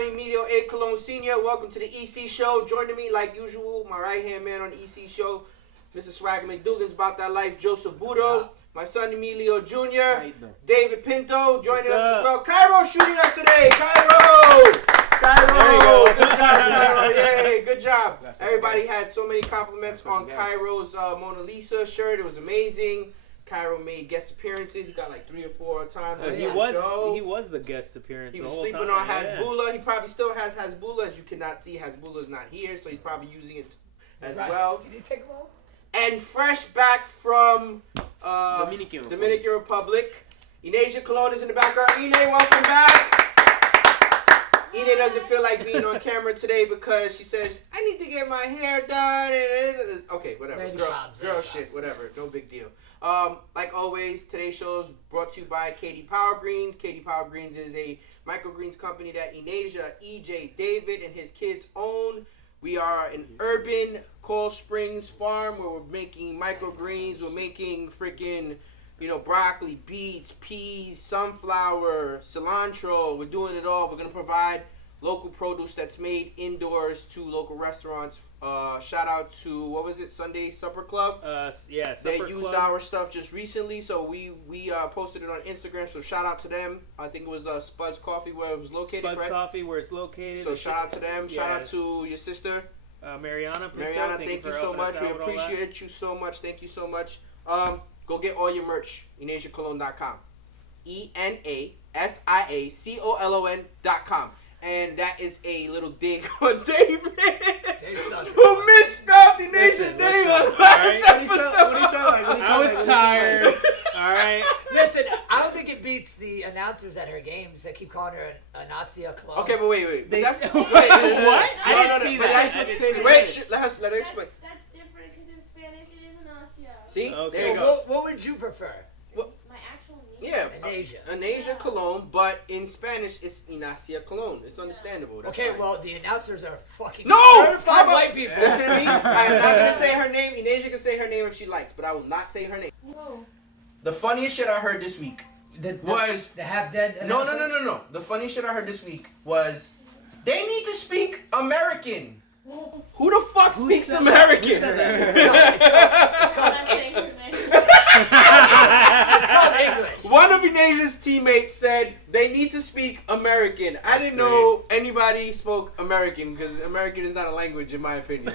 I'm Emilio Colon Sr. Welcome to the EC Show. Joining me, like usual, my right-hand man on the EC Show, Mr. Swagger McDougan's About That Life, Joseph Buto. My son, Emilio Jr. David Pinto joining us as well. Cairo shooting us today. Cairo! Good job, Cairo. Yay, good job. Everybody had so many compliments on Cairo's Mona Lisa shirt. It was amazing. Cairo made guest appearances. He got like 3 or 4 times on the show. He was the guest appearance. He was sleeping on Hasbulla. He probably still has Hasbulla. As you cannot see, Hasbulla is not here, so he's probably using it as well. Did he take them all? And fresh back from Dominican Republic, Enasia Colon is in the background. Ine, welcome back. Ine doesn't feel like being on camera today because she says, I need to get my hair done. Okay, whatever. Girl shit, whatever. No big deal. Like always, today's show is brought to you by Katie Power Greens. Katie Power Greens is a microgreens company that Enasia, EJ, David, and his kids own. We are an urban Coral Springs farm where we're making microgreens. We're making freaking, broccoli, beets, peas, sunflower, cilantro. We're doing it all. We're going to provide local produce that's made indoors to local restaurants. Shout out to, what was it, Sunday Supper Club? Supper They used Club. our stuff just recently, so we posted it on Instagram, so shout out to them. I think it was Spud's Coffee where it was located, Spud's correct? Coffee where it's located. So shout out to them. Yeah, shout out to your sister. Mariana. Mariana, thank you so much. We appreciate you so much. Thank you so much. Go get all your merch. EnasiaColon.com. ENASIACOLON.com. And that is a little dig on David, who misspelled Enasia's name on last episode. I was tired. All right. Listen, I don't think it beats the announcers at her games that keep calling her Enasia Colon. Okay, but wait. But that's, What? I didn't see that. Let her explain. That's different because in Spanish it is Enasia. See? Okay. There you So go. what would you prefer? My actual name. Yeah, Enasia. Colon, but in Spanish it's Enasia Colon. It's understandable. That's Okay, fine. well, the announcers are fucking certified certified white people. Listen to me. I'm not gonna say her name. Enasia can say her name if she likes, but I will not say her name. Whoa. The funniest shit I heard this week was the half dead. no. The funniest shit I heard this week was they need to speak American. Who the fuck speaks American? Who said that? It's called I'm not saying her name. It's called English. One of Enasia's teammates said they need to speak American. I didn't know anybody spoke American because American is not a language in my opinion.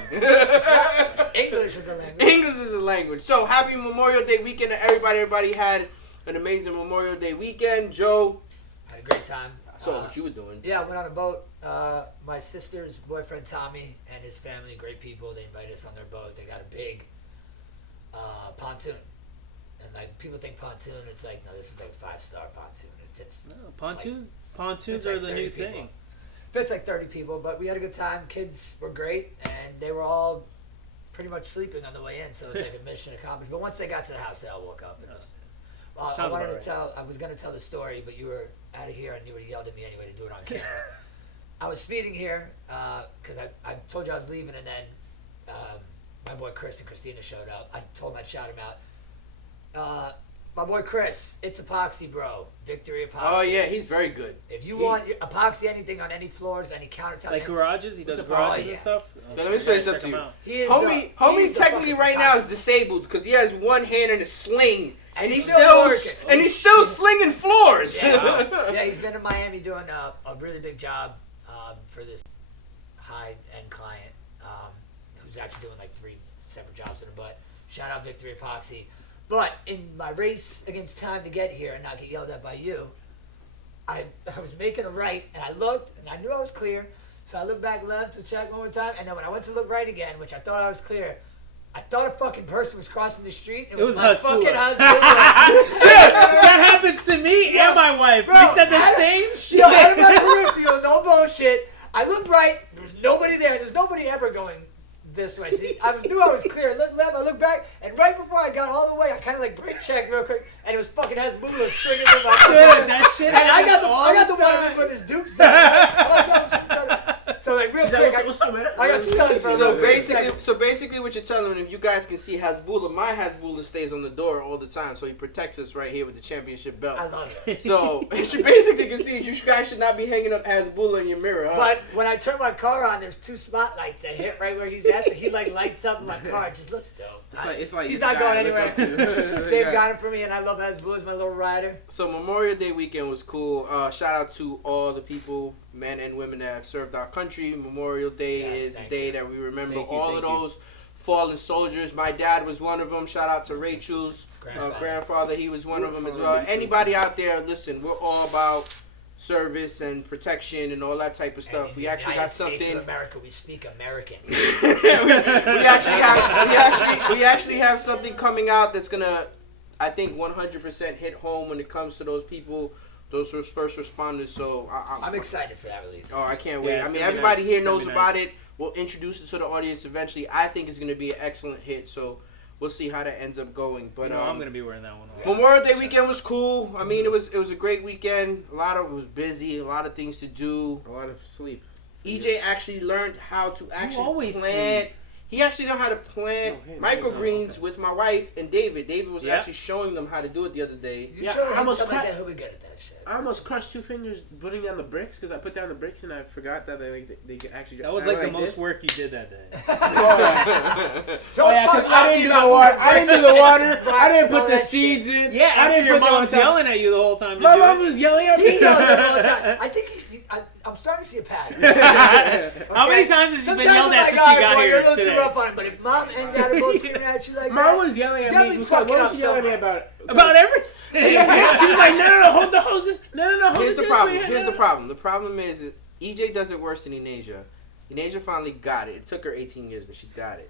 English is a language. English is a language. So happy Memorial Day weekend to everybody. Everybody had an amazing Memorial Day weekend. Joe, Had a great time. so what you were doing? Yeah, I went on a boat. My sister's boyfriend Tommy and his family, great people. They invited us on their boat. They got a big pontoon. And like people think pontoon, it's like, no, this is like a 5-star pontoon. It fits. No, pontoons fits are like the 30 new people. thing. Fits like 30 people, but we had a good time. Kids were great, and they were all pretty much sleeping on the way in, so it's like a mission accomplished. But once they got to the house, they all woke up. And it was, Sounds I about was going to tell the story, but you were out of here, and you would have yelled at me anyway to do it on camera. I was speeding here because I told you I was leaving, and then my boy Chris and Christina showed up. I told them I'd shout him out. My boy Chris, it's epoxy, bro. Victory Epoxy. Oh yeah, he's very good. If you want epoxy anything on any floors, any countertop, Like garages, he does garages and stuff. Let me explain something to you. He is Homie the technically fucking right epoxy. now is disabled because he has one hand in a sling and he's he's still working. he's still slinging floors. Yeah, he's been in Miami doing a really big job for this high-end client who's actually doing like 3 separate jobs in her butt. Shout out Victory Epoxy. But in my race against time to get here and not get yelled at by you, I was making a right, and I looked, and I knew I was clear, so I looked back left to check one more time, and then when I went to look right again, which I thought I was clear, I thought a fucking person was crossing the street. It was my Hasbulla. fucking husband. That happens to me and my wife. Bro, we said the same shit. Yo, out of my peripheral, no bullshit. I looked right, there was nobody there. There's nobody ever going this way. See, I knew I was clear. I looked left, I looked back, and right before I got all the way, I kind of like brake checked real quick, and it was fucking Hasbulla swinging from my Dude, that shit and I got the happens all one the of time. him with his dukes on. So like real quick, what's up, man? I got stunned for a So little basically, what you're telling me, if you guys can see Hasbulla, my Hasbulla stays on the door all the time, so he protects us right here with the championship belt. I love it. So as you basically can see, you guys should not be hanging up Hasbulla in your mirror, huh? But when I turn my car on, there's 2 spotlights that hit right where he's at. So he like lights up my car. It just looks dope. It's like he's not going anywhere. Dave got it for me, and I love Hasbulla as my little rider. So Memorial Day weekend was cool. Shout out to all the people, men and women that have served our country. Memorial Day is the day that we remember all of those fallen soldiers. My dad was one of them. Shout out to Rachel's grandfather. He was one of them as well. Anybody out there, listen, we're all about service and protection and all that type of stuff. And we actually got something. States of America, we speak American. we actually have something coming out that's gonna, I think, 100% hit home when it comes to those people, those first responders. So I'm excited for that release. Oh, I can't wait. Yeah, I mean, everybody here knows about it. We'll introduce it to the audience eventually. I think it's gonna be an excellent hit. So we'll see how that ends up going. But I'm gonna be wearing that one. Memorial Day weekend was cool. I mean, it was a great weekend. It was busy. A lot of things to do. A lot of sleep. EJ actually learned how to actually plan. Sleep. He actually learned how to plant microgreens with my wife and David. David was actually showing them how to do it the other day. You show him something like that, he'll be good at that shit. I almost crushed 2 fingers putting down the bricks because I put down the bricks and I forgot that they could actually. That was like the most work you did that day. I didn't do the water. I didn't do the water. I didn't put the seeds in. Yeah, after your mom's yelling at you the whole time. My mom was yelling at me. He yelled at me all the time. I think I'm starting to see a pattern. How many times has he been yelled at since he got here you're a little today? too rough on it, but if mom and dad are both screaming at you like Mom that, was yelling at definitely me. fucking What up was she yelling at me someone. about? About everything. She was like, no, hold the hoses. No, hold Here's the this problem. way. Here's the problem. The problem is that EJ does it worse than Enasia. Enasia finally got it. It took her 18 years, but she got it.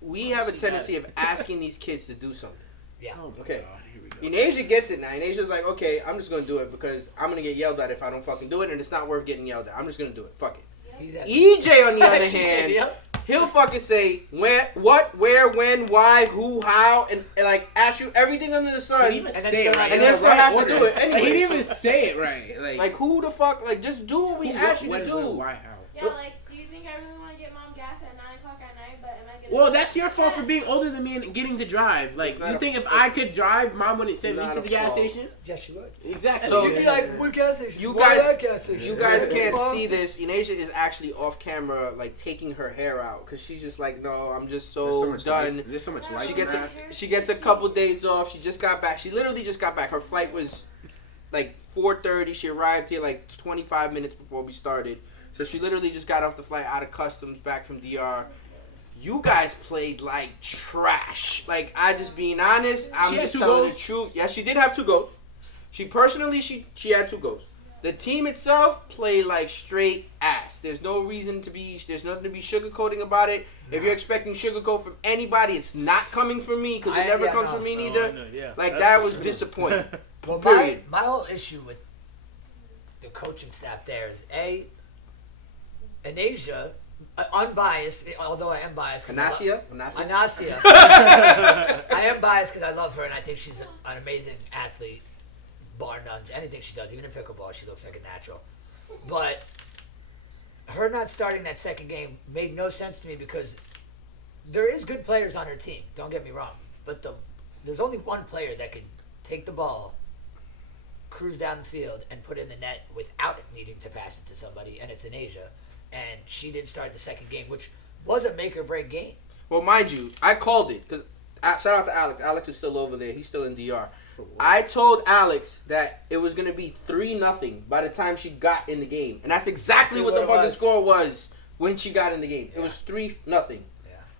We have a tendency of asking these kids to do something. Yeah. Oh my Okay. God, here we go. Enasia gets it now. Enasia's like, okay, I'm just going to do it because I'm going to get yelled at if I don't fucking do it, and it's not worth getting yelled at. I'm just going to do it. Fuck it. EJ, on the other hand, he'll fucking say when, what, where, when, why, who, how, and like ask you everything under the sun. He didn't even say it right. And then still have to do it Like, anyway. he didn't even say it right. Like who the fuck? Like just do what we ask you to do. Why, how? Yeah, like, do you think I really want to get mom gas at 9 o'clock at night, but am I going to... Well, that's your fault for being older than me and getting to drive. Like, you think if I could drive, mom wouldn't send me to the gas station? Yes, you would. Exactly. So you'd be like, what gas station? You Why guys, that gas station? you guys can't see this. Enasia is actually off camera, like taking her hair out, cause she's just like, no, I'm just so done. There's so much light. She gets a couple days off. She just got back. She literally just got back. Her flight was like 4:30. She arrived here like 25 minutes before we started. So she literally just got off the flight out of customs back from DR. You guys played like trash. Like, I just being honest, I'm just telling the truth. Yeah, she did have 2 goals. She had 2 goals. The team itself played like straight ass. There's no reason to be, there's nothing to be sugarcoating about it. If you're expecting sugarcoat from anybody, it's not coming from me because it never comes from me neither. Like, that was disappointing. Well, my whole issue with the coaching staff there is Enasia, unbiased, although I am biased. Enasia? I am biased because I love her and I think she's an amazing athlete, bar none. Anything she does, even in pickleball, she looks like a natural. But her not starting that second game made no sense to me because there is good players on her team. Don't get me wrong, but there's only one player that can take the ball, cruise down the field, and put it in the net without needing to pass it to somebody, and it's Enasia. And she didn't start the second game, which was a make or break game. Well, mind you, I called it because shout out to Alex. Alex is still over there. He's still in DR. I told Alex that it was gonna be 3-0 by the time she got in the game, and that's exactly what the fucking score was when she got in the game. It was 3-0. Yeah.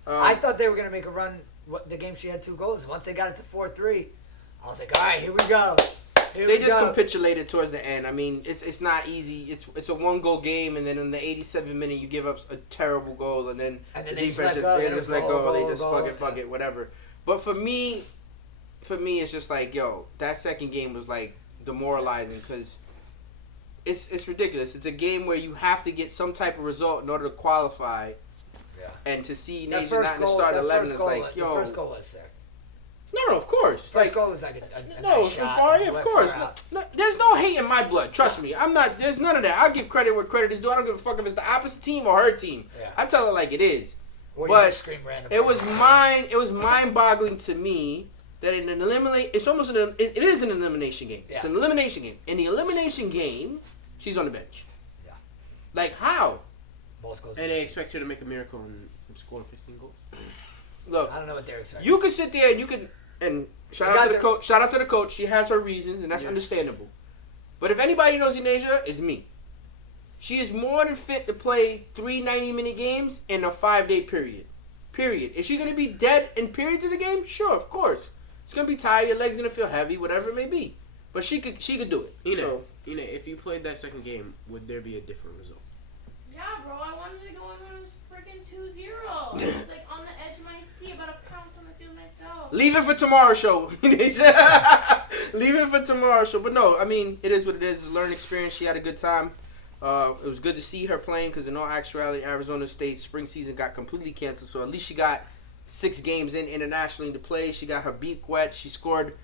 I thought they were gonna make a run. The game she had 2 goals. Once they got it to 4-3, I was like, all right, here we go. They just capitulated towards the end. I mean, it's not easy. It's a 1-goal game, and then in the 87th minute you give up a terrible goal, and then the defense just let go. They just fuck it, whatever. But for me, it's just like, yo, that second game was like demoralizing because it's ridiculous. It's a game where you have to get some type of result in order to qualify. Yeah. And to see Enasia not in the start 11 is like, yo. The first goal was sick. No, of course. First goal was like a no, nice shot. far, of course. No, there's no hate in my blood. Trust me. I'm not. There's none of that. I'll give credit where credit is due. I don't give a fuck if it's the opposite team or her team. Yeah. I tell it like it is. Or but you just scream random. it was mind-boggling to me that in an it is an elimination game. Yeah. It's an elimination game. In the elimination game, she's on the bench. Yeah. Like how? Most goals. And they expect her to make a miracle and score 15 goals. Look, I don't know what they're expecting. You could sit there and you could shout out to the coach. Shout out to the coach. She has her reasons, and that's understandable. But if anybody knows Enasia, it's me. She is more than fit to play 3 90-minute games in a 5-day period. Period. Is she going to be dead in periods of the game? Sure, of course. It's going to be tired. Your legs going to feel heavy, whatever it may be. But she could do it. Ina, if you played that second game, would there be a different result? Yeah, bro. I wanted to go in when it was freaking 2-0. I was like on the edge of my seat, about to pounce on the field myself. Leave it for tomorrow's show. Leave it for tomorrow's show. But no, I mean, it is what it is. It's a learning experience. She had a good time. It was good to see her playing because in all actuality, Arizona State spring season got completely canceled. So at least she got 6 games internationally to play. She got her beak wet. She scored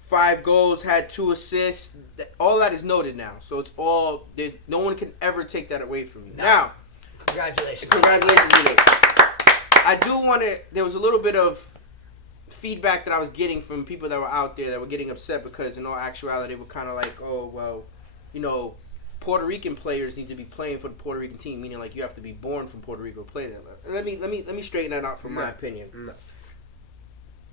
5 goals, had 2 assists. All that is noted now. So it's all, no one can ever take that away from you. No. Now, congratulations. Congratulations, Ina. I do want to, there was a little bit of feedback that I was getting from people that were out there that were getting upset because in all actuality, they were kind of like, oh, well, you know, Puerto Rican players need to be playing for the Puerto Rican team, meaning like you have to be born from Puerto Rico to play that. Let me straighten that out from my opinion. No.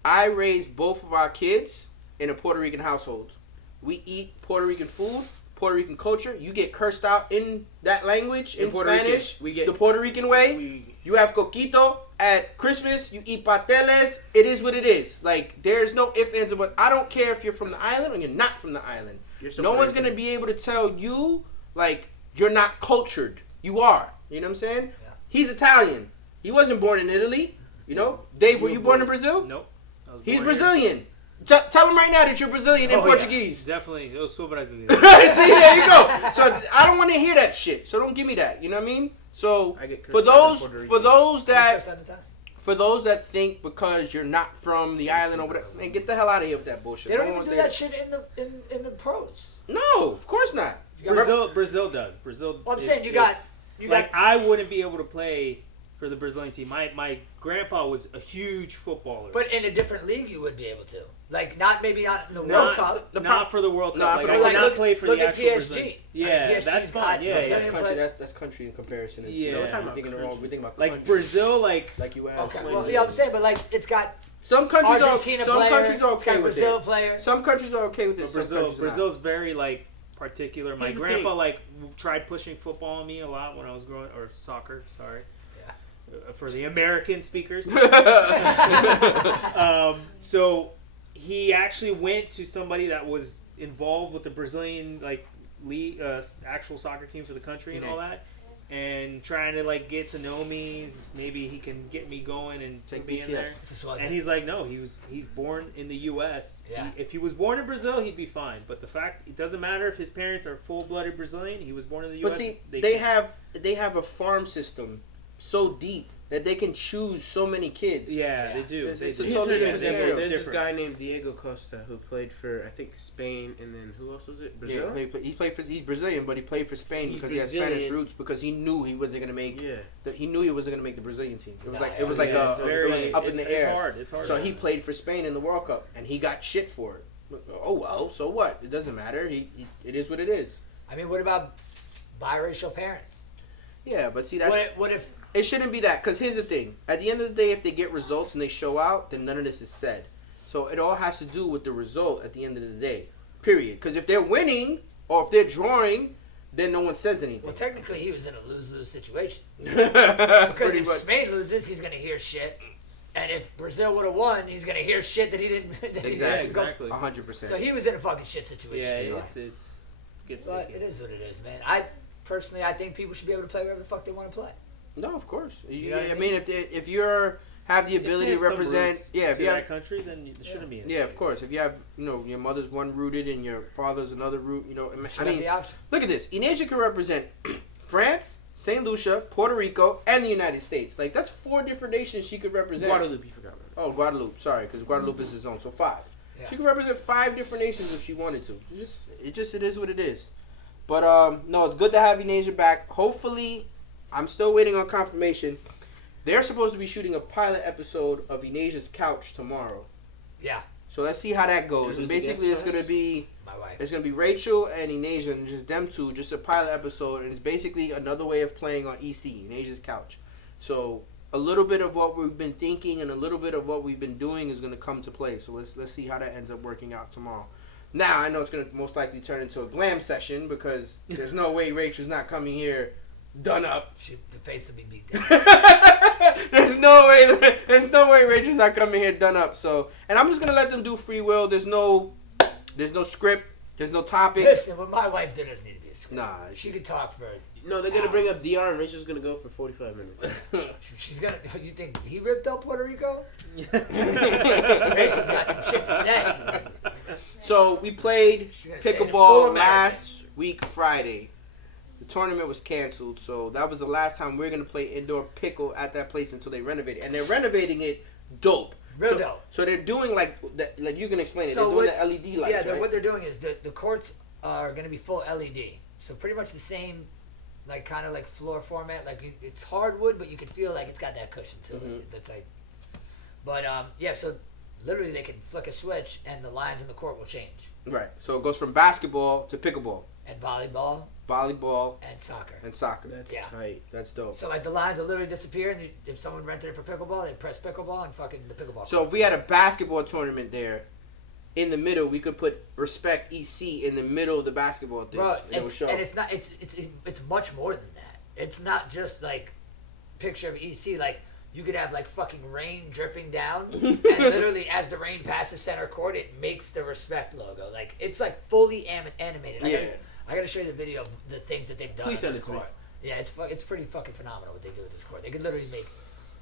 I raised both of our kids in a Puerto Rican household. We eat Puerto Rican food, Puerto Rican culture. You get cursed out in that language in Spanish. We get the Puerto Rican way. You have coquito at Christmas. You eat pateles. It is what it is. Like there's no ifs, ands, or buts. I don't care if you're from the island or you're not from the island. No one's gonna be able to tell you like you're not cultured. You are. You know what I'm saying? Yeah. He's Italian. He wasn't born in Italy. You know, Dave, were you born in Brazil? Nope. He's Brazilian. Tell him right now that you're Brazilian in Portuguese. Yeah. Definitely. Eu sou brasileiro. See, there you go. So I don't want to hear that shit. So don't give me that. You know what I mean? So for those that think because you're not from the island or whatever, man, get the hell out of here with that bullshit. They don't even do that shit in the pros. No, of course not. Brazil does. Brazil. Well, I'm saying you got. I wouldn't be able to play for the Brazilian team. My grandpa was a huge footballer. But in a different league, you would be able to. Like, not in the World Cup. Not for the World Cup. I would not play for the actual PSG. Brazilian. Yeah, that's fine. Yeah, that's country in comparison. We're thinking about like country. Brazil, like U.S. Okay, well, yeah, I'm saying, but like it's got some countries Argentina are okay with Brazil it. Player. Some countries are okay with it. Brazil's very like particular. My grandpa like tried pushing football on me a lot when I was growing, or soccer. Sorry. For the American speakers. So he actually went to somebody that was involved with the Brazilian like league, actual soccer team for the country and all that, and trying to like get to know me. Maybe he can get me going and take me in there. And he's like, no, he's born in the U.S. Yeah. If he was born in Brazil, he'd be fine. But the fact, it doesn't matter if his parents are full-blooded Brazilian. He was born in the U.S. But see, they have a farm system so deep that they can choose so many kids. Yeah, they do. There's this guy named Diego Costa who played for, I think, Spain, and then who else was it? Brazil? Yeah, he's Brazilian, but he played for Spain because he had Spanish roots because he knew he wasn't going to make the Brazilian team. It was up in the air. It's hard. So he played for Spain in the World Cup, and he got shit for it. Oh, well, so what? It doesn't matter. It is what it is. I mean, what about biracial parents? Yeah, but see, that's... What if... It shouldn't be that, because here's the thing. At the end of the day, if they get results and they show out, then none of this is said. So it all has to do with the result at the end of the day, period. Because if they're winning or if they're drawing, then no one says anything. Well, technically, he was in a lose-lose situation. Because if Spain loses, he's going to hear shit. And if Brazil would have won, he's going to hear shit that he didn't... Exactly. 100%. So he was in a fucking shit situation. Yeah, it gets But it is what it is, man. I think people should be able to play wherever the fuck they want to play. No, of course. I mean, if you're have the ability to represent, if you have that country, then it shouldn't be. Yeah, of course. If you have, your mother's one rooted and your father's another root, I mean, the option. Look at this. Enasia can represent France, St. Lucia, Puerto Rico, and the United States. Like that's 4 different nations she could represent. Guadalupe, forgot about it. Oh, Guadeloupe. Sorry, because Guadeloupe is his own. So 5. Yeah. She can represent 5 different nations if she wanted to. It is what it is. But no, it's good to have Enasia back. Hopefully, I'm still waiting on confirmation. They're supposed to be shooting a pilot episode of Enasia's Couch tomorrow. Yeah. So let's see how that goes. And basically, it's gonna be my wife. It's gonna be Rachel and Enasia, and just them two, just a pilot episode, and it's basically another way of playing on EC, Enasia's Couch. So a little bit of what we've been thinking and a little bit of what we've been doing is gonna come to play. So let's see how that ends up working out tomorrow. Now I know it's gonna most likely turn into a glam session because there's no way Rachel's not coming here done up. The face will be beat down. There's no way Rachel's not coming here done up. So, and I'm just gonna let them do free will. There's no script. There's no topic. Listen, what my wife did doesn't need to be a script. Nah, she could talk for. No, they're gonna bring up DR and Rachel's gonna go for 45 minutes. She's gonna. You think he ripped up Puerto Rico? Rachel's got some shit to say. So we played pickleball last week Friday. The tournament was canceled, so that was the last time we were gonna play indoor pickle at that place until they renovate it. And they're renovating it dope. Real dope. So they're doing like you can explain it. So they're doing the LED lights. Yeah, right? What they're doing is the courts are gonna be full LED. So pretty much the same, like kind of like floor format. Like it's hardwood, but you can feel like it's got that cushion to it. That's like, but yeah. So literally, they can flick a switch and the lines in the court will change. Right. So it goes from basketball to pickleball. And volleyball. And soccer. That's tight. That's dope. So like the lines will literally disappear, and if someone rented it for pickleball, they press pickleball and fucking the pickleball. So if we had a basketball tournament there, in the middle, we could put Respect EC in the middle of the basketball thing. Bro, it's not. It's much more than that. It's not just like picture of EC. Like you could have like fucking rain dripping down, and literally as the rain passes center court, it makes the Respect logo. Like it's like fully animated. I gotta show you the video of the things that they've done on this court. Yeah, it's pretty fucking phenomenal what they do with this court. They could literally make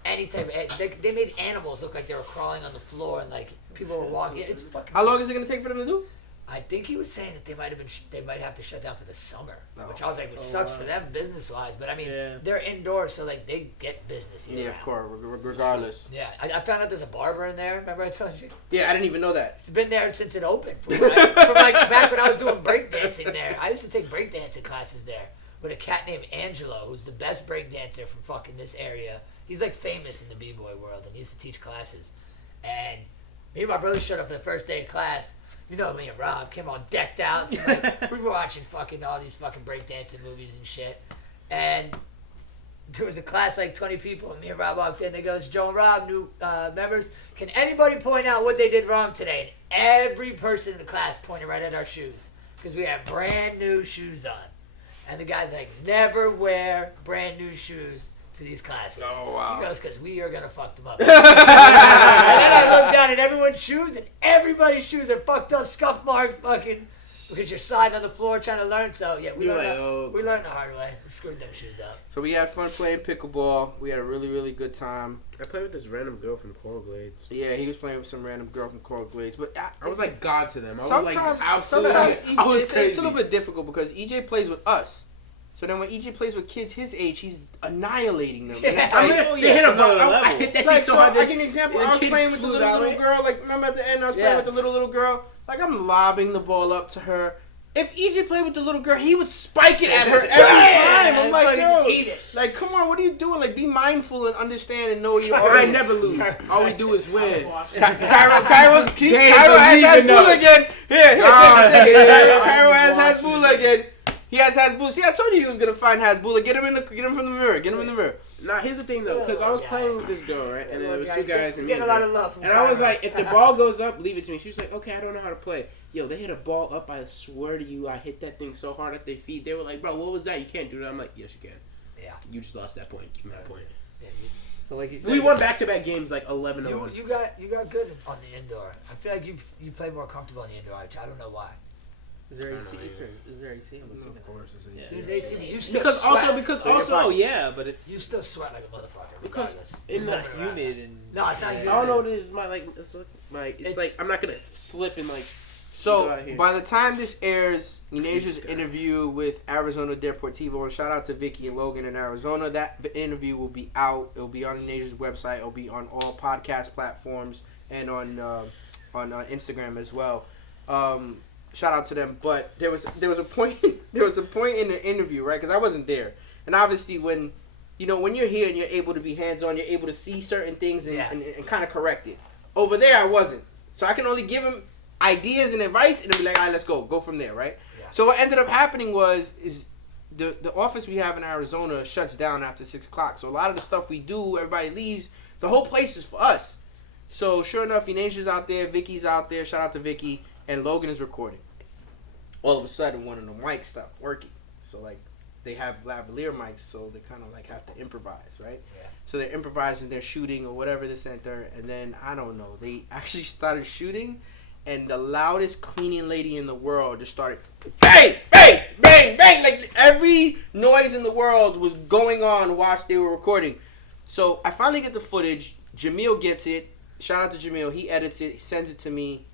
any type of... They made animals look like they were crawling on the floor and like people were walking. Yeah, it's fucking... How long is it gonna take for them to do? I think he was saying that they might have to shut down for the summer, which I was like, which sucks for them business wise. But I mean, they're indoors, so like they get business year round. Of course, regardless. Yeah, I found out there's a barber in there. Remember I told you? Yeah, I didn't even know that. It's been there since it opened. From like back when I was doing breakdancing there. I used to take breakdancing classes there with a cat named Angelo, who's the best breakdancer from fucking this area. He's like famous in the b-boy world, and he used to teach classes. And me and my brother showed up for the first day of class. You know me and Rob came all decked out. Like, we were watching fucking all these fucking breakdancing movies and shit. And there was a class like 20 people, and me and Rob walked in. They goes, Joe and Rob, new members, can anybody point out what they did wrong today? And every person in the class pointed right at our shoes because we had brand new shoes on. And the guy's like, never wear brand new shoes to these classes. Oh, wow. He goes, because we are going to fuck them up. And then I look down at everyone's shoes, and everybody's shoes are fucked up, scuff marks, fucking, because you're sliding on the floor trying to learn. So, yeah, we learned the hard way. We screwed them shoes up. So we had fun playing pickleball. We had a really, really good time. I played with this random girl from Coral Glades. Yeah, he was playing with some random girl from Coral Glades. But I was like God to them. Sometimes it's a little bit difficult because EJ plays with us. So then when EJ plays with kids his age, he's annihilating them. Yeah. They hit another level. I hit that so I give you an example. I was playing with the little girl. Like, remember at the end I was playing with the little girl? Like, I'm lobbing the ball up to her. If EJ played with the little girl, he would spike it at her every time. I'm like, yo, eat it. Like, come on, what are you doing? Like, be mindful and understand and know your I audience. never lose. All we do is win. Cairo has Hasbulla again. Here, take it. Cairo has Hasbulla again. He has Hasbulla. See, I told you he was gonna find Hasbulla. Get him from the mirror. Get him in the mirror. Nah, here's the thing though, because I was playing with this girl, right, and then there was two guys and me. Getting a lot of love. And I was like, if the ball goes up, leave it to me. She was like, okay, I don't know how to play. Yo, they hit a ball up. I swear to you, I hit that thing so hard at their feet. They were like, bro, what was that? You can't do that. I'm like, yes, you can. Yeah. You just lost that point. Give me that point. Yeah, so like you said, we won back-to-back games like 11-1. You got good on the indoor. I feel like you play more comfortable on the indoor. I don't know why. Is there AC? Is there AC? I'm assuming. Of course, There's AC. You still because sweat. also, yeah, but it's you still sweat like a motherfucker. Because it's not humid and no, it's not humid. I don't know what it is. It's like I'm not gonna slip and like So by the time this airs, Enasia's interview with Arizona Deportivo, and shout out to Vicky and Logan in Arizona. That interview will be out. It'll be on Enasia's website. It'll be on all podcast platforms and on Instagram as well. Shout out to them. But there was a point in the interview, right? Because I wasn't there, and obviously when you're here and you're able to be hands on, you're able to see certain things and kind of correct it. Over there, I wasn't, so I can only give him ideas and advice, and then be like, all right, let's go from there, right? Yeah. So what ended up happening is the office we have in Arizona shuts down after 6 o'clock. So a lot of the stuff we do, everybody leaves. The whole place is for us. So sure enough, Enasia's out there, Vicky's out there. Shout out to Vicky, and Logan is recording. All of a sudden, one of the mics stopped working. So like they have lavalier mics, so they kind of like have to improvise, right? Yeah. So they're improvising, they're shooting or whatever this and that, and then I don't know, they actually started shooting. And the loudest cleaning lady in the world just started bang, bang, bang, bang. Like every noise in the world was going on whilst they were recording. So I finally get the footage. Jamil gets it. Shout out to Jamil. He edits it. He sends it to me.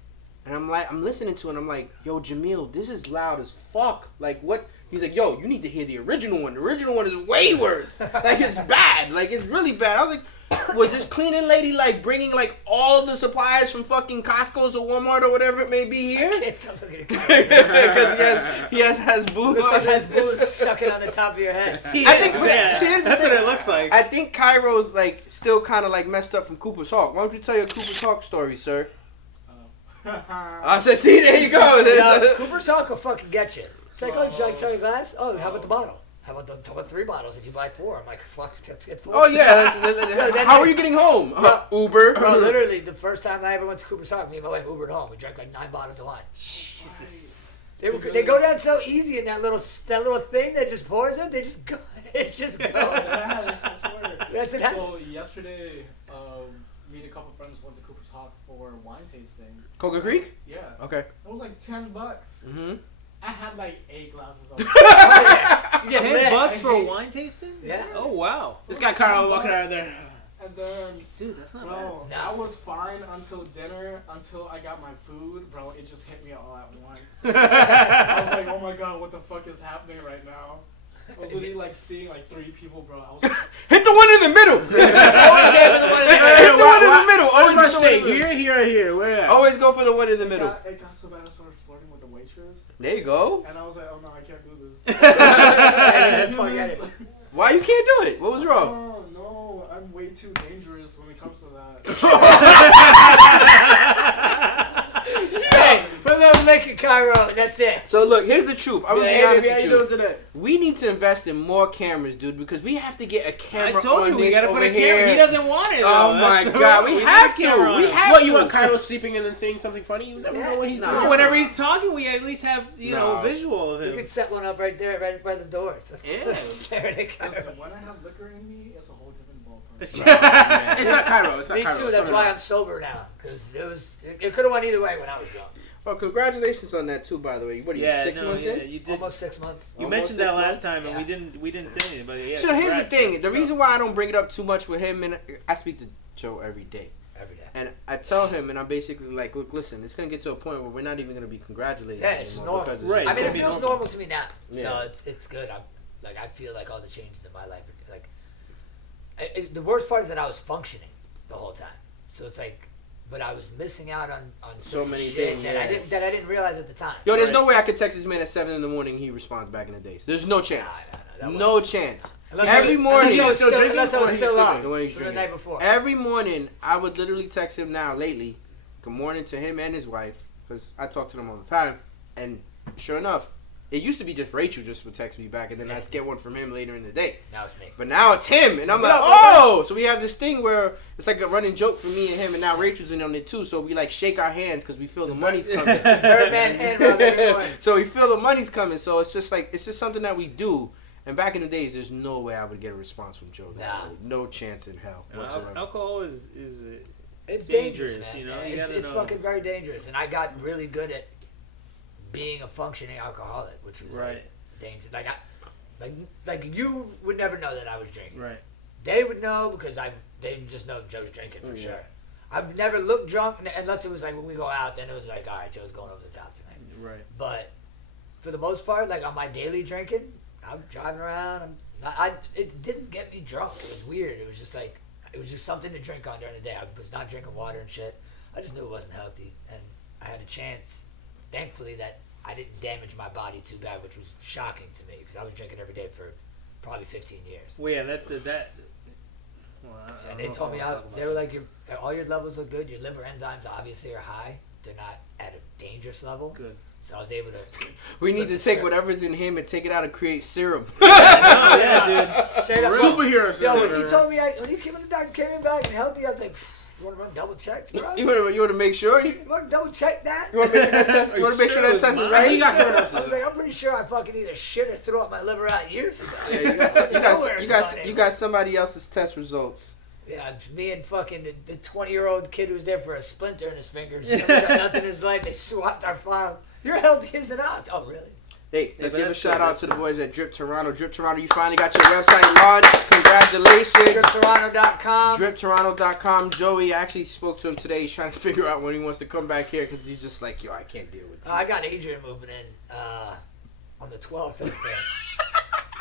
And I'm listening to it. And I'm like, yo, Jamil, this is loud as fuck. Like what? He's like, yo, you need to hear the original one. The original one is way worse. Like it's bad. Like it's really bad. I was like, was this cleaning lady like bringing like all of the supplies from fucking Costco's or Walmart or whatever it may be here? I can't stop looking at Because he has Hasbulla. Looks like Hasbulla sucking on the top of your head. I think that's what it looks like. I think Cairo's like still kind of like messed up from Cooper's Hawk. Why don't you tell your Cooper's Hawk story, sir? I said, see, there you go. Cooper's Hawk will fucking get you. It's like, oh, like Charlie Glass? Oh, how about the bottle? How about 3 bottles if you buy 4? I'm like, fuck, let's get 4. Oh, yeah. How are you getting home? Uber. Bro, literally, the first time I ever went to Cooper's Hawk, me and my wife Ubered home. We drank like 9 bottles of wine. Jesus. They go down so easy in that little thing that just pours it. They just go. It just goes. I swear. That's it. So yesterday, me and a couple friends went to Cooper's Hawk for wine tasting. Coca Creek? Yeah. Okay. It was like $10. Mm-hmm. I had like 8 glasses of You get $10 for a wine tasting? Yeah. Oh wow. This guy Carl walking out of there. And then, dude, that's not bro, bad. I was fine until dinner, until I got my food, bro. It just hit me all at once. I was like, oh my god, what the fuck is happening right now? I was literally like seeing like 3 people, bro. I was like, hit the one in the middle. Always hit the one in the middle. Hit the one in the middle. Always go stay here. Where at? Always go for the one in the middle. It got so bad I started flirting with the waitress. There you go. And I was like, oh no, I can't do this. Why you can't do it? What was wrong? Oh no, I'm way too dangerous when it comes to that. Hey, put a little lick in Cairo, that's it. So look, here's the truth. I'm gonna be honest with how you doing today? We need to invest in more cameras, dude, because we have to get a camera. I told on you we this gotta over put a here. camera. He doesn't want it. Oh my god, we have to. We have What, to. you want Cairo sleeping and then saying something funny? You never know what he's doing. Whenever he's talking, we at least have a visual of him. You can set one up right there, right by the door. So Listen, when I have liquor in me, it's a whole different ballpark. It's not Cairo. It's not Me Cairo. too. That's why I'm sober now, because it could have went either way when I was young. Oh, congratulations on that too, by the way. What are you, 6 months in? You did. Almost 6 months. You mentioned that last time, and we didn't say anything. But yeah. So here's the thing. The reason why I don't bring it up too much with him, and I speak to Joe every day. And I tell him, and I'm basically like, look, listen, it's gonna get to a point where we're not even gonna be congratulating. Yeah, it's normal. Right. I mean, it feels normal to me now, yeah. so it's good. I feel like all the changes in my life, the worst part is that I was functioning the whole time. So it's like, but I was missing out on so many shit things that I didn't realize at the time. Yo, there's no way I could text this man at 7 in the morning. He responds back in the days. There's no chance. No chance. Every morning, unless I was still up the night before. Every morning, I would literally text him now lately. Good morning to him and his wife, because I talk to them all the time. And sure enough, it used to be just Rachel just would text me back, and then I'd get one from him later in the day. Now it's me. But now it's him, and I'm like, oh! So we have this thing where it's like a running joke for me and him, and now Rachel's in on it too. So we like shake our hands because we feel the money's coming. Birdman hand rub every morning. So we feel the money's coming. So it's just something that we do. And back in the days, there's no way I would get a response from Joe. No chance in hell whatsoever. Alcohol is it's dangerous, man. You know, it's fucking very dangerous. And I got really good at being a functioning alcoholic, which was dangerous. Like you would never know that I was drinking. Right. They would know because they just know Joe's drinking for sure. I've never looked drunk unless it was like when we go out. Then it was like, all right, Joe's going over the top tonight. Right. But for the most part, like on my daily drinking, I'm driving around. It didn't get me drunk. It was weird. It was just like it was just something to drink on during the day. I was not drinking water and shit. I just knew it wasn't healthy, and I had a chance, thankfully, that I didn't damage my body too bad, which was shocking to me because I was drinking every day for probably 15 years. Well, yeah, that. Well, And they told me, they were like, all your levels look good. Your liver enzymes obviously are high. They're not at a dangerous level. Good. So I was able to. We need to take whatever's in him and take it out and create serum. Yeah, dude. Straight up. Superhero. Yo, when he told me, when the doctor came in back and healthy, I was like, you want to run double checks, bro? You want to make sure? You want to double check that? You want to make sure that test? You want to make sure that test is right? You got someone I else's. was like, I'm pretty sure I fucking either shit or threw up my liver out years ago. Yeah, you got somebody else's test results. Yeah, me and fucking the 20-year-old kid who was there for a splinter in his fingers. Never done nothing in his life. They swapped our files. You're healthy as an ox. Oh, really? Hey, let's give a shout out to the boys at Drip Toronto. Drip Toronto, you finally got your website launched. Congratulations. DripToronto.com. DripToronto.com. Joey, I actually spoke to him today. He's trying to figure out when he wants to come back here because he's just like, yo, I can't deal with you. I got Adrian moving in on the 12th, I think.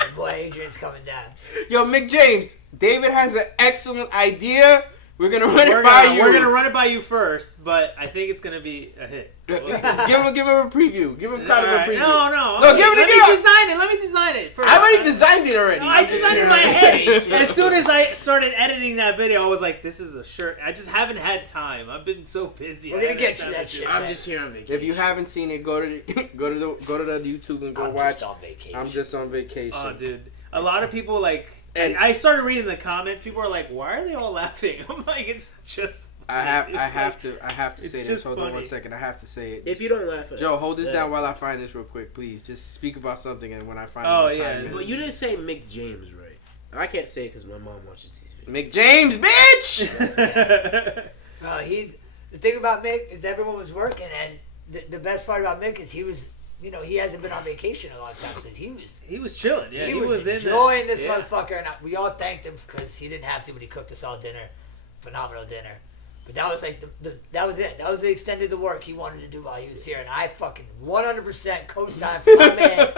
And boy, Adrian's coming down. Yo, Mick James, David has an excellent idea. We're going to run it by you. We're going to run it by you first, but I think it's going to be a hit. give him a preview. Give him kind of a preview. No, give it Let me design it. First. I already designed it already. I designed it in my head. As soon as I started editing that video, I was like, this is a shirt. I just haven't had time. I've been so busy. We're going to get you that shit. I'm just here on vacation. If you haven't seen it, go to the YouTube and go watch. I'm just on vacation. I'm just on vacation. Oh, dude. A lot of people And I started reading the comments. People are like, "Why are they all laughing?" I'm like, "It's just." I have to It's say this. just Hold on funny. 1 second. I have to say it. If you don't laugh at Joe, hold this down while I find this real quick, please. Just speak about something, and when I find it, time in. But you didn't say Mick James right. I can't say it because my mom watches these videos. Mick James, bitch. He's the thing about Mick is everyone was working, and the best part about Mick is he was. You know, he hasn't been on vacation in a long time, so he was chilling. Yeah, he was enjoying this motherfucker, and we all thanked him because he didn't have to, but he cooked us all dinner, phenomenal dinner. But that was like that was it. That was the extent of the work he wanted to do while he was here, and I fucking 100% co-signed for my man.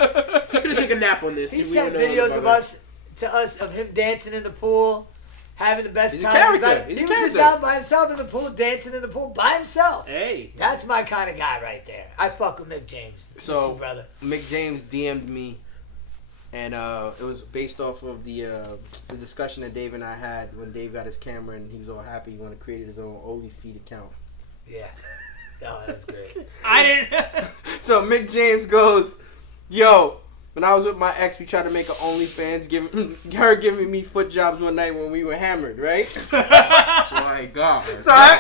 He could have taken a nap on this. He sent videos of him dancing in the pool, having the best He's a time. character. He was just out by himself in the pool, dancing in the pool by himself. Hey, That's my kind of guy right there. I fuck with Mick James. So, brother. Mick James DM'd me, and it was based off of the discussion that Dave and I had when Dave got his camera and he was all happy he wanted to create his own OnlyFeed account. Yeah. Oh, that was great. I didn't. So Mick James goes, yo, when I was with my ex, we tried to make an OnlyFans, giving me foot jobs one night when we were hammered, right? My God. So I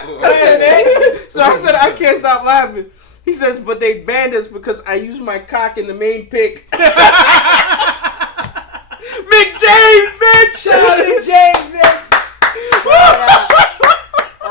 said, I can't stop laughing. He says, but they banned us because I used my cock in the main pic. Mick James, bitch! Shout out Mick James, man!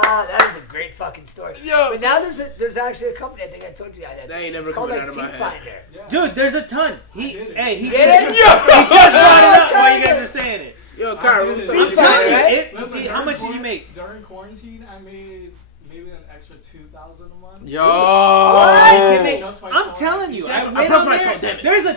That is a great fucking story. Yo. But now there's actually a company, I think I told you that. That ain't never it's called coming like out of my Feet head. Finder. Yeah. Dude, there's a ton. He Did just it? brought it up while you guys are saying it. Yo, Kyra, I what's did up? it. I'm telling Right? you, Listen, how much did you during make? During quarantine, I made maybe an extra $2,000 a month. Yo. You can make- Just by I'm showing telling my you, feet. I I'm went broke on my there. toe, damn it. There's a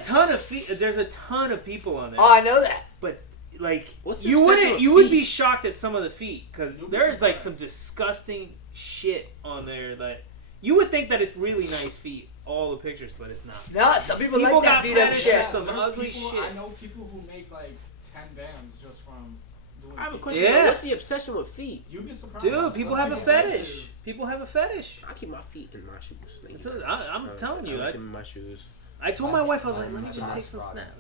ton of people on there. Oh, I know that. But like, What's the you obsession with would feet? be shocked at some of the feet because You'll be there's like surprised. some disgusting shit on there that you would think that it's really nice feet, all the pictures, but it's not. No, some people People like that got beat up fetishes. shit. Some There's ugly people, shit. I know people who make like 10 bands just from doing I have a feet. question. Yeah. Though. What's the obsession with feet? You'd be surprised. Dude, people Most have a people like fetish. this. People have a fetish. I keep my feet in my shoes. Thank It's you. I'm telling you, I I, like them in my shoes. I told my wife, I was like, let me just take some snaps.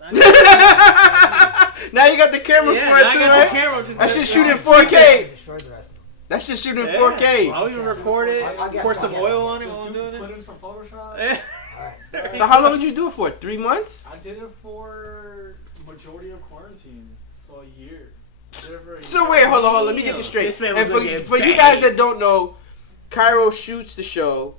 Now you got the camera Yeah, for it I too, got right? the camera. Just That gotta- shit shoot in 4K. Destroyed the rest of them. That shit shoot in Yeah. 4K. I'll even record it, I'll get pour some. some oil on it Just while I'm doing put it. in some Photoshop. Yeah. Alright. So how long did you do it for? 3 months? I did it for majority of quarantine, so a year. Did it for a So year. wait, hold on. Let me get this straight. This man And was looking for you bad. guys that don't know, Cairo shoots the show.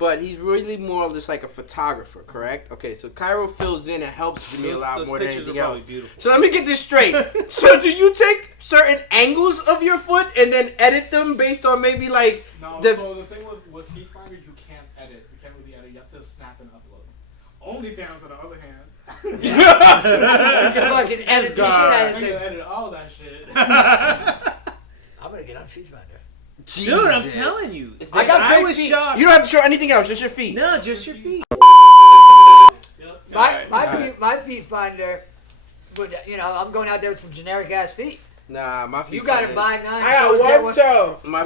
but he's really more just like a photographer, correct? Okay, so Cairo fills in and helps Jamil out more than anything else. Beautiful. So let me get this straight. So do you take certain angles of your foot and then edit them based on maybe like... No, so the thing with Feet Finder, you can't edit. You can't really edit. You have to snap and upload. OnlyFans, on the other hand... You can fucking edit the shit out I of can it. edit all that shit. I'm gonna get on Feet Finder. Jesus. Dude, I'm telling you. I got I great was feet. shocked. You don't have to show anything else, just your feet. No, just your feet. My Feet Finder, would, you know, I'm going out there with some generic ass feet. Nah, my feet You gotta finder, buy 9 I toes, get got one. one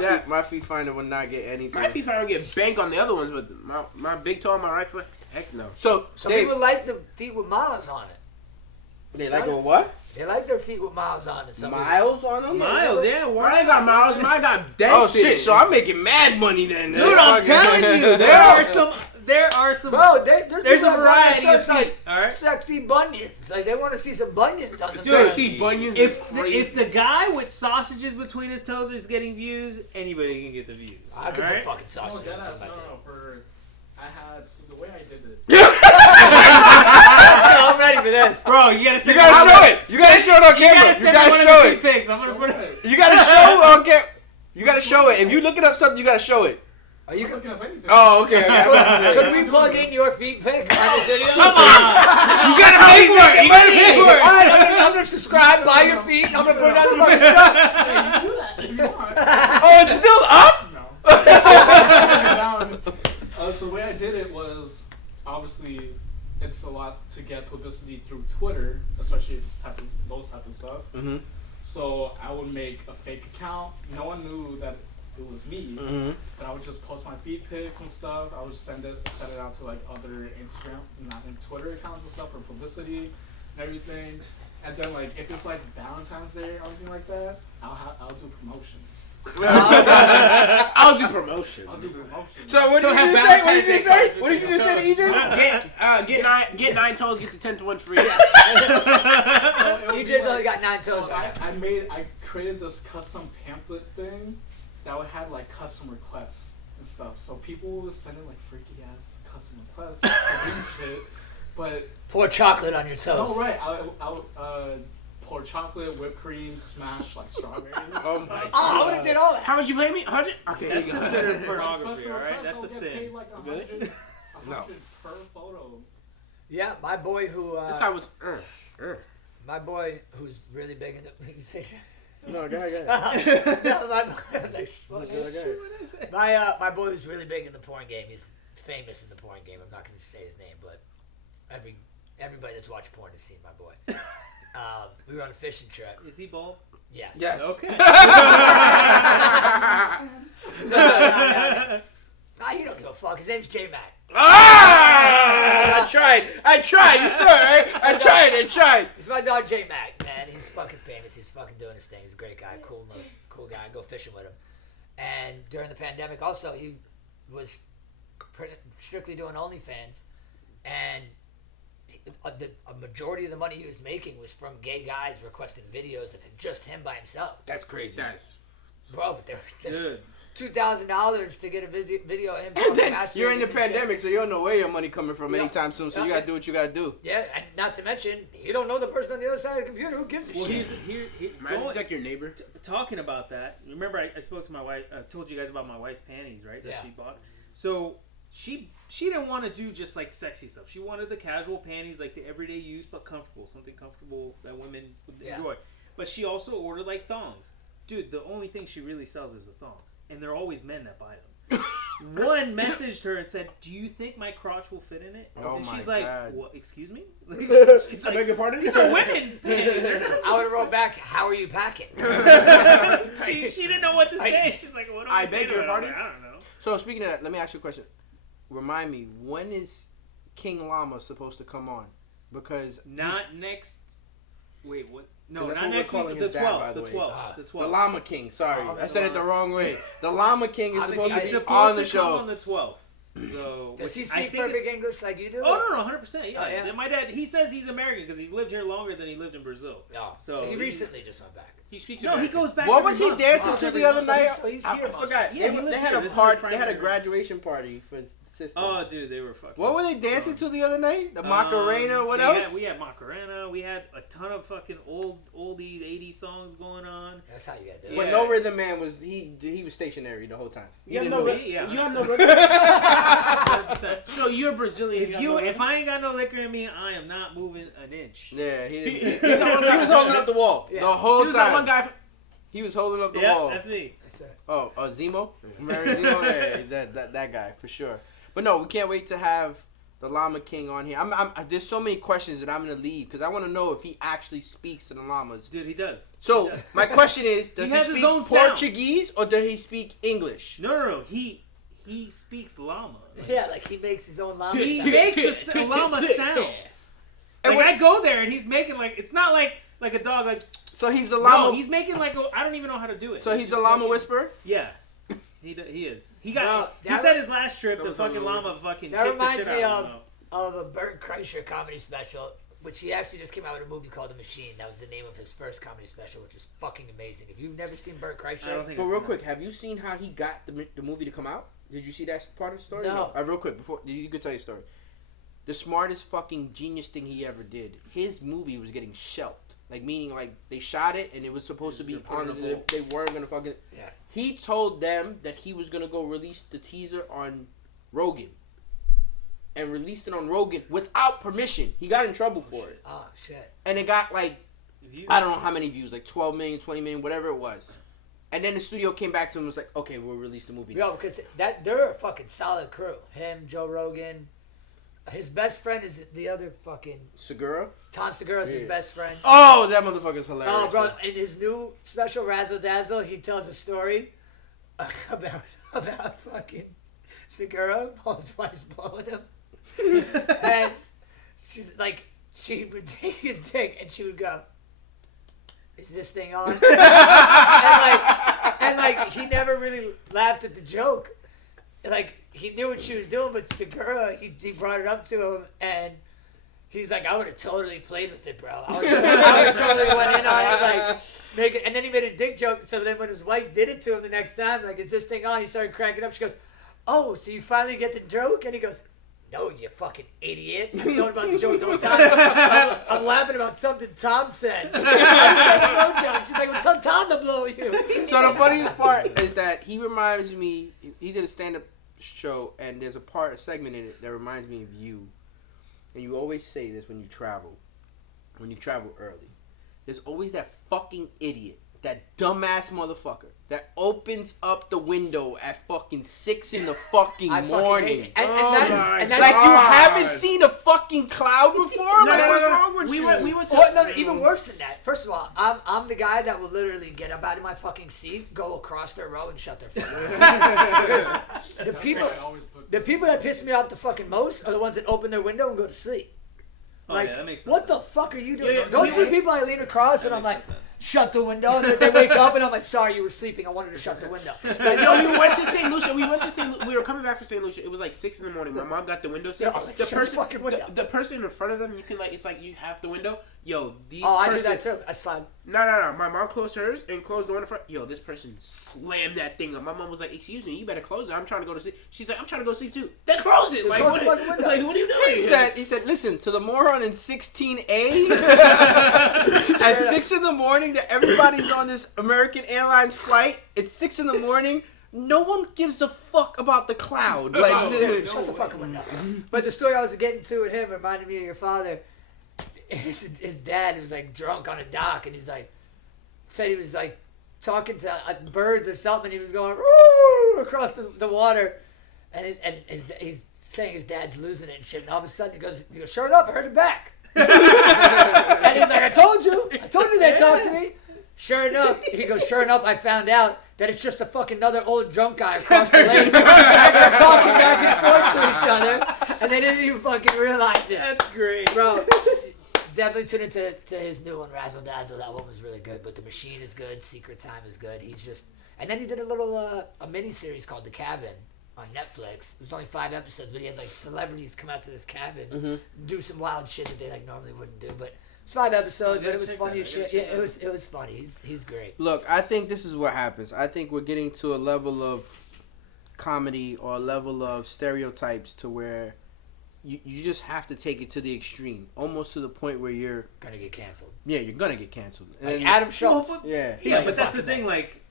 toe. my feet finder would not get anything. My feet probably get bank on the other ones, but my big toe on my right foot, heck no. So Some people like the feet with miles on it. they like a what? They like their feet with miles on it. Miles on them? Miles, yeah. Mine ain't got miles, mine got dents. Oh in shit! it. So I'm making mad money then. Dude, I'm telling you, there are some. Bro, There's a variety of feet. like All right. sexy bunions. Like they want to see some bunions on the Dude, foot. see bunions. If the guy with sausages between his toes is getting views, anybody can get the views. I could alright? put fucking sausage on my toe. I had the way I did it. I'm ready for this. Bro, you gotta You gotta show it. You gotta show it on camera. You gotta show it. Pics. I'm gonna put it. You gotta show it on camera. You gotta show it. If you looking up something, you gotta show it. Are you looking up anything? Oh, okay. Could we plug in your feet pic on this video? Come on! You gotta pay for it. You gotta pay for it. Alright, I'm gonna subscribe, buy your feet, I'm gonna put it on the fucking truck. You do that if you want. Oh, it's still up? No. So the way I did it was, obviously, it's a lot to get publicity through Twitter, especially those type of stuff. Mm-hmm. So I would make a fake account. No one knew that it was me, but I would just post my feet pics and stuff. I would send it out to like other Instagram and Twitter accounts and stuff for publicity and everything. And then like if it's like Valentine's Day or anything like that, I'll do promotions. I'll do promotions. So what did you just say? What did you just say? What did you just say to Ethan? Get 9 toes, get the 10th one free. You just only got 9 toes. I created this custom pamphlet thing that would have like custom requests and stuff. So people would send in like freaky ass custom requests and shit. But pour chocolate on your toes. Oh right, I would pour chocolate, whipped cream, smash like strawberries. Oh my god! Oh, I would have did all that. How much you pay me? 100? Okay, That's you go. considered pornography, alright? That's a sin. Paid like 100 No. per photo. Yeah, my boy who. This guy was. My boy who's really big in the. No, go ahead. No, my boy who's really big in the porn game. He's famous in the porn game. I'm not going to say his name, but everybody that's watched porn has seen my boy. We were on a fishing trip. Is he bald? Yes. Yes. Okay. Nah, you don't give a fuck. His name's J-Mac. Ah! I tried, you saw it, right? I tried. He's my dog J-Mac, man. He's fucking famous. He's fucking doing his thing. He's a great guy, cool guy. I go fishing with him. And during the pandemic also, he was strictly doing OnlyFans. And a majority of the money he was making was from gay guys requesting videos of just him by himself. That's crazy. Bro, but there's Good. $2,000 to get a video of him. And then masturbating you're in the and shit. pandemic, so you don't know where your money coming from Yeah. anytime soon. So you gotta do what you gotta do. Yeah, and not to mention, you don't know the person on the other side of the computer. Who gives a Well, shit? Might like your neighbor. Talking about that, remember I spoke to my wife. I told you guys about my wife's panties, right? That Yeah. she bought. So she didn't want to do just like sexy stuff. She wanted the casual panties, like the everyday use, but comfortable, something comfortable that women would enjoy. But she also ordered like thongs. Dude, the only thing she really sells is the thongs, and they're always men that buy them. One messaged her and said, "Do you think my crotch will fit in it?" Oh and my she's like, God. "What? Excuse me?" She's I beg your pardon? "These are women's panties." I would have wrote back, how are you packing? she didn't know what to say. She's like, "What do I say beg to your her?" pardon? I don't know. So speaking of that, let me ask you a question. Remind me, when is King Llama supposed to come on? Because Not next. Wait, what? No, 'Cause that's not what we're next calling week. his The dad, 12th. by The the way. 12th. The the 12th. Llama King. Sorry, Oh, I said it the wrong way. The Llama King is I'm supposed to He's be supposed on the to come show. on the 12th. So Does he I speak think perfect English like you do? Oh no, 100%. Yeah. Oh, yeah? My dad, he says he's American because he's lived here longer than he lived in Brazil. No. So So he recently just went back. He speaks. No, he American. goes back. What every was he month. dancing Oh, to every the other month, night? so he's I here forgot. Yeah, he They lives had here. a This is part. his They had a primary graduation party for his sister. Oh, dude, they were fucking. What were they dancing to the other night? The Macarena. What else? We had Macarena. We had a ton of fucking oldie 80s songs going on. That's how you got to do Yeah. it. But no rhythm man was he was stationary the whole time. You have didn't no. move. Yeah, You have no. 100%. So you're Brazilian. If I ain't got no liquor in me, I am not moving an inch. Yeah, he He was holding up the wall Yeah. the whole He was that one time. guy. He was holding up the Yeah, wall. that's me. That's it. Oh, Zemo? Remember Zemo? Yeah, that guy for sure. But no, we can't wait to have the Llama King on here. There's so many questions that I'm gonna leave because I want to know if he actually speaks to the llamas. Dude, he does. So He does. my question is, does he has his speak own sound. Portuguese or does he speak English? No. He speaks llama. Yeah, like he makes his own llama. He sound. makes a llama sound. And Like I go there and he's making like it's not like a dog like So he's the llama. no, he's making like I don't even know how to do it. so he's the just llama like- whisperer. Yeah. He is. He got. Bro, he that said his last trip, the Someone's fucking on the llama fucking That kicked the reminds shit me out of him. of a Bert Kreischer comedy special, which he actually just came out with a movie called The Machine. That was the name of his first comedy special, which was fucking amazing. If you've never seen Bert Kreischer, I don't think. But I've real seen quick, have you seen how he got the movie to come out? Did you see that part of the story? No. Real quick, before you could tell your story. The smartest fucking genius thing he ever did. His movie was getting shelved. Like, meaning, like, they shot it, and it was supposed to be Just gonna on put it in the... a vault. They weren't going to fucking... Yeah. He told them that he was going to go release the teaser on Rogan. And released it on Rogan without permission. He got in trouble for it. oh shit. And it got, like, Views? I don't know how many views. Like, 12 million, 20 million, whatever it was. And then the studio came back to him and was like, okay, we'll release the movie. Yo, because they're a fucking solid crew. Him, Joe Rogan. His best friend is the other fucking Segura? Tom Segura's his Yeah. best friend. Oh, that motherfucker's hilarious. Oh, bro! In his new special Razzle Dazzle, he tells a story about fucking Segura, while his wife's blowing him, and she's like, she would take his dick and she would go, "Is this thing on?" and like he never really laughed at the joke. Like he knew what she was doing, but Segura, he brought it up to him and. He's like, I would have totally played with it, bro. I would have totally went in on it, like, make it. And then he made a dick joke. So then when his wife did it to him the next time, like, is this thing on? He started cracking up. She goes, oh, so you finally get the joke? And he goes, no, you fucking idiot. You've known about the joke the whole time. I'm laughing about something Tom said. I no joke. She's like, well, tell Tom to blow you. So the funniest part is that he reminds me, he did a stand-up show, and there's a segment in it that reminds me of you. And you always say this when you travel early. There's always that fucking idiot, that dumbass motherfucker that opens up the window at fucking 6 in the fucking I fucking hate morning. it. And Like that's you haven't seen a fucking cloud before? Like what's wrong with We you? went to. Oh, no, even worse than that. First of all, I'm the guy that will literally get up out of my fucking seat, go across their row, and shut their fucking mouth. Because the people that piss me off the fucking most are the ones that open their window and go to sleep. Oh, Like, yeah, that makes what sense. the fuck are you doing? Yeah, yeah, Those are the yeah. people I lean across That and I'm like, makes sense. shut the window, and they wake up and I'm like, sorry, you were sleeping. I wanted to shut the window. Like, No, we went to St. Lucia. We were coming back from St. Lucia. It was like 6 in the morning. My mom got the window seat. Yeah, like, shut the fucking window. The person in front of them, you can like, it's like you have the window. Yo, these. Oh, I do person, that too. I slide. No. My mom closed hers and closed the one in front. Yo, this person slammed that thing up. My mom was like, "Excuse me, you better close it. I'm trying to go to sleep." She's like, "I'm trying to go to sleep too." Then close it. Like, close what, the fucking window. like, what are you doing? He said, listen, to the moron in 16A, at 6 in the morning that everybody's on this American Airlines flight, it's 6 in the morning, no one gives a fuck about the cloud. Like, Shut the fucking window. But the story I was getting to with him reminded me of your father. His dad was like drunk on a dock, and he's like, said he was like talking to birds or something. And he was going "Roo!" across the water, and he's saying his dad's losing it and shit. And all of a sudden he goes, "Shut up! I heard it back." And he's like, I told you they talked to me. Sure enough, he goes, sure enough, I found out that it's just a fucking another old drunk guy across the lake. And they're talking back and forth to each other, and they didn't even fucking realize it. That's great. Bro, definitely tune into his new one, Razzle Dazzle. That one was really good. But The Machine is good. Secret Time is good. He's just... And then he did a little a mini series called The Cabin, on Netflix. It was only 5 episodes, but he had like celebrities come out to this cabin, do some wild shit that they like normally wouldn't do. But it's 5 episodes, but it was funny as shit. Yeah, it was funny. He's great. Look, I think this is what happens. I think we're getting to a level of comedy or a level of stereotypes to where you just have to take it to the extreme, almost to the point where you're gonna get canceled. Yeah, you're gonna get canceled. Like Adam Schultz. Yeah, but that's the thing. Like,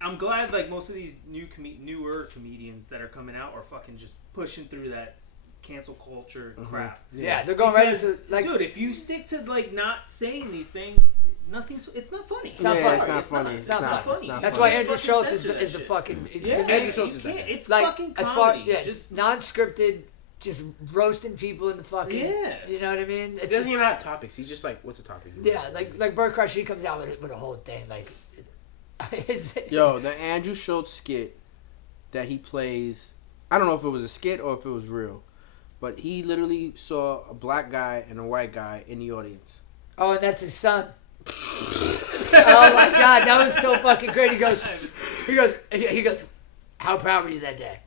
I'm glad like most of these newer comedians that are coming out are fucking just pushing through that cancel culture crap. Yeah, they're going right into like, dude. If you stick to like not saying these things, it's not funny. It's not funny. It's not funny. It's not funny. Not That's funny. why Andrew Schultz is the fucking. Yeah, Andrew Schultz is that. It's like, fucking comedy. as far, just non-scripted. Just roasting people in the fucking, you know what I mean? It doesn't even have topics. He's just like, what's the topic? Yeah, like Bert Kreischer, he comes out with a whole thing like. Yo, the Andrew Schultz skit that he plays, I don't know if it was a skit or if it was real, but he literally saw a black guy and a white guy in the audience. Oh, and that's his son. Oh my god, that was so fucking great. He goes, how proud were you that day?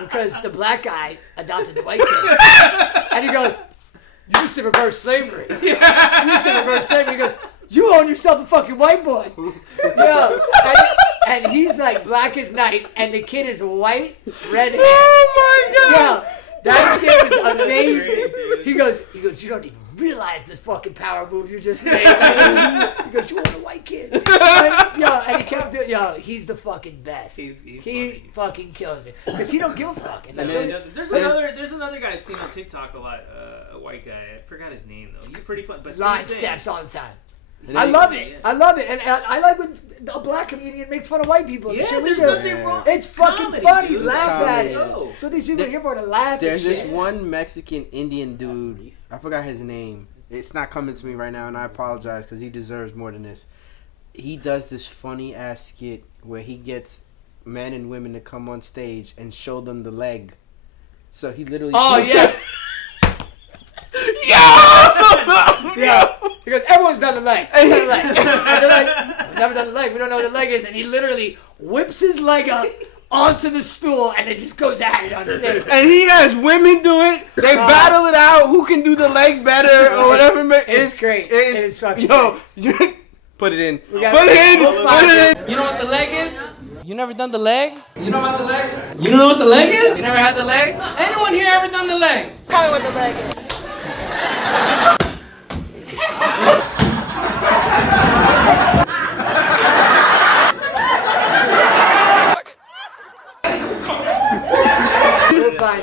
Because the black guy adopted the white kid. And he goes, you used to reverse slavery. You used to reverse slavery. He goes, you own yourself a fucking white boy. Yo, and he's like black as night, and the kid is white, red hair. Oh my god! Yo, that skit was amazing. He goes, you don't even realize this fucking power move you just made. He goes, you want a white kid? And he kept doing, he's the fucking best. He funny. Fucking kills it. Because he don't give a fuck. And there's another guy I've seen on TikTok a lot, a white guy. I forgot his name though. He's pretty fun. But line steps all the time. And I love it. I love it. And I like when a black comedian makes fun of white people. Yeah, shit there's we do. nothing wrong. It's fucking comedy, funny. dude. Laugh at it. No. So these people here want to laugh at There's shit. this one Mexican Indian dude. I forgot his name. It's not coming to me right now, and I apologize because he deserves more than this. He does this funny ass skit where he gets men and women to come on stage and show them the leg. So he literally. Oh yeah. Yeah. He goes, everyone's done the leg. And they're like, we've never done the leg. We don't know what the leg is. And he literally whips his leg up onto the stool and then just goes at it on stage. And he has women do it. They battle it out. Who can do the leg better or whatever. It's great. It's fucking great. Put it in. Put it in. You know what the leg is? You never done the leg? You know about the leg? You don't know what the leg is? You never had the leg? Anyone here ever done the leg? Tell me what the leg is.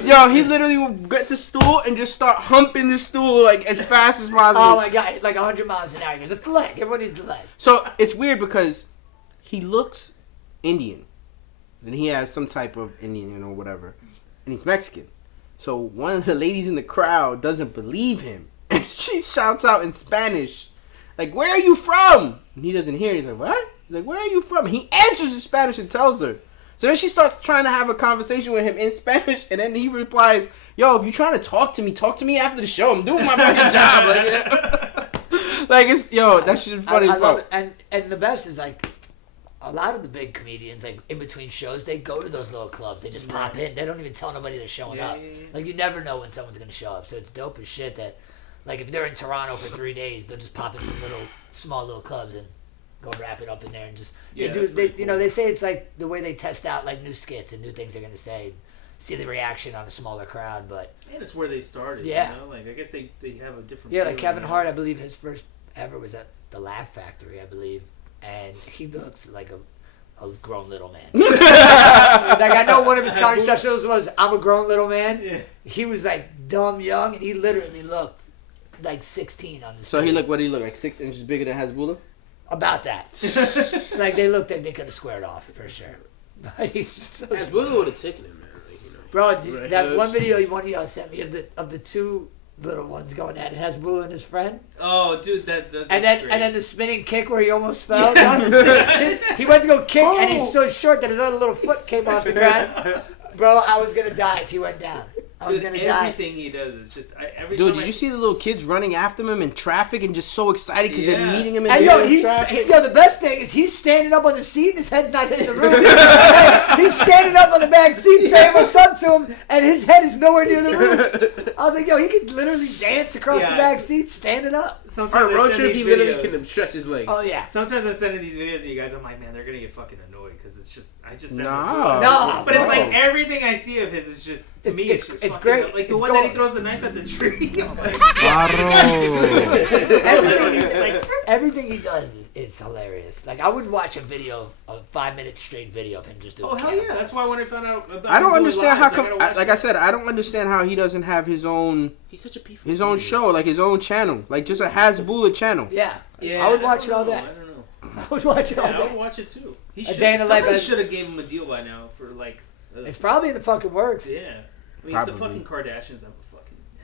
Yo, he literally will get the stool and just start humping the stool like as fast as possible. Oh my god, like 100 miles an hour. He goes, it's the leg. Everyone needs the leg. So it's weird because he looks Indian. And he has some type of Indian or whatever. And he's Mexican. So one of the ladies in the crowd doesn't believe him. And she shouts out in Spanish, like, where are you from? And he doesn't hear it. He's like, what? He's like, where are you from? He answers in Spanish and tells her. So then she starts trying to have a conversation with him in Spanish, and then he replies, yo, if you're trying to talk to me after the show. I'm doing my fucking job. Like it's, that shit is funny as fuck. And the best is, like, a lot of the big comedians, like, in between shows, they go to those little clubs. They just pop in. They don't even tell nobody they're showing up. Yeah. Like, you never know when someone's going to show up. So it's dope as shit that, like, if they're in Toronto for 3 days, they'll just pop in some small little clubs and go wrap it up in there and just they say it's like the way they test out like new skits and new things they're gonna say, see the reaction on a smaller crowd, but and it's where they started. Yeah, you know? Like I guess they have a different. Yeah, like Kevin Hart, I believe his first ever was at the Laugh Factory, I believe, and he looks like a grown little man. Like I know one of his comedy specials was I'm a grown little man. Yeah. He was like dumb young, and he literally looked like 16 on the. So he looked. What did he look like? 6 inches bigger than Hasbulla? About that. Like, they looked like they could have squared off, for sure. But he's so Hasbulla would have taken him, man. Like, bro, that one video one of y'all sent me of the two little ones going at it, Hasbulla and his friend. Oh, dude, that's and then the spinning kick where he almost fell. He went to go kick, and he's so short that his other little foot came off the ground. Bro, I was going to die if he went down. I was gonna die. Everything he does is just every Dude, time did I you see the little kids running after him in traffic and just so excited because they're meeting him in And the the best thing is he's standing up on the seat and his head's not hitting the roof. He's standing up on the back seat saying what's up to him, and his head is nowhere near the roof. I was like, yo, he could literally dance across the back seat standing up. On a road trip, he literally can stretch his legs. Oh yeah. Sometimes I send in these videos to you guys. I'm like, man, they're gonna get fucking annoyed because it's just I just send No, but it's like everything I see of his is just to me it's just it's fucking, great. like the It's one that he throws the knife at the tree. I'm like, everything he does is hilarious. Like I would watch a 5-minute straight video of him just doing. oh hell yeah! That's why when I found out about I don't him doing understand lives, how come. Like I said, I don't understand how he doesn't have his own. He's such a piece. His own show, like his own channel, like just a Hasbulla channel. Yeah. Yeah, I would watch it all day. I don't know. I would watch it all I day. would watch it too. He A day in the life. somebody should have gave him a deal by now for like. It's probably in the fucking works. Yeah. I mean, if the fucking Kardashians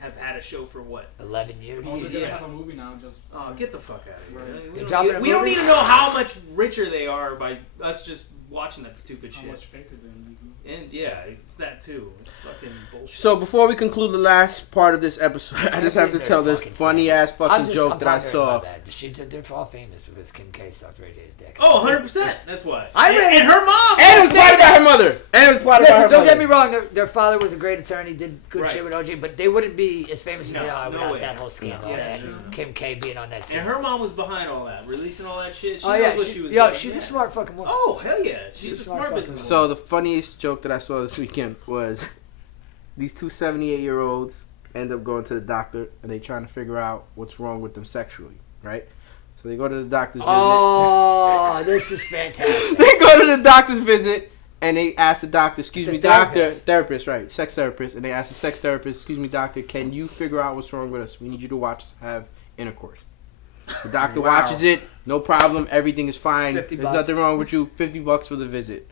have had a show for what? 11 years. Also, gonna have a movie now. Just get the fuck out of here. Right. We don't need to know how much richer they are by us just watching that stupid shit. How much faker than And yeah, it's that too. It's fucking bullshit. So before we conclude the last part of this episode, I just have to tell this funny ass fucking joke that I saw. They're all famous because Kim K sucked Ray J's dick. Oh, 100%. That's why. And her mom. And it was plotted by her mother. Listen, don't get me wrong. Their father was a great attorney, did good shit with OJ, but they wouldn't be as famous as they are without that whole scandal and Kim K being on that scene. And her mom was behind all that, releasing all that shit. She knows what she was doing. She's a smart fucking woman. Oh, hell yeah. She's a smart business woman. So the funniest joke that I saw this weekend was these two 78-year-olds end up going to the doctor and they trying to figure out what's wrong with them sexually, right? So they go to the doctor's visit. Oh, this is fantastic. They go to the doctor's visit and they ask the doctor, excuse me, doctor, therapist, right, sex therapist, and they ask the sex therapist, excuse me, doctor, can you figure out what's wrong with us? We need you to watch us have intercourse. The doctor watches it, no problem, everything is fine. There's nothing wrong with you, $50 for the visit.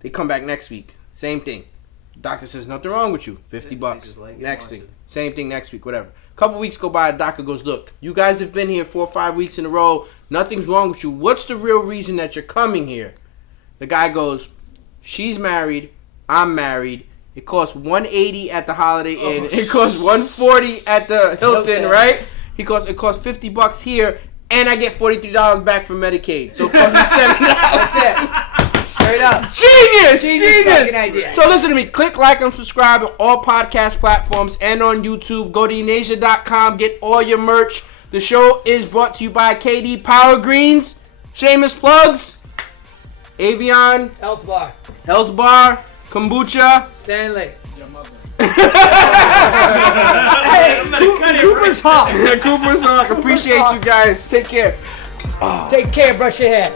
They come back next week, same thing. Doctor says nothing wrong with you, $50. Next thing, same thing next week, whatever. Couple weeks go by, the doctor goes, look, you guys have been here 4 or 5 weeks in a row, nothing's wrong with you. What's the real reason that you're coming here? The guy goes, she's married, I'm married. It costs $180 at the Holiday Inn. It costs $140 at the Hilton, right? It costs $50 here, and I get $43 back from Medicaid. So it costs me $7. That's it. Straight up. Genius! Fucking idea. So listen to me. Click like and subscribe on all podcast platforms and on YouTube. Go to Enasia.com. Get all your merch. The show is brought to you by KD Power Greens. Shameless plugs. Avion. Health Bar. Kombucha. Stanley. your mother. Hey, Cooper's Hawk. Cooper's Hawk. Appreciate you guys. Take care. Take care. Brush your hair.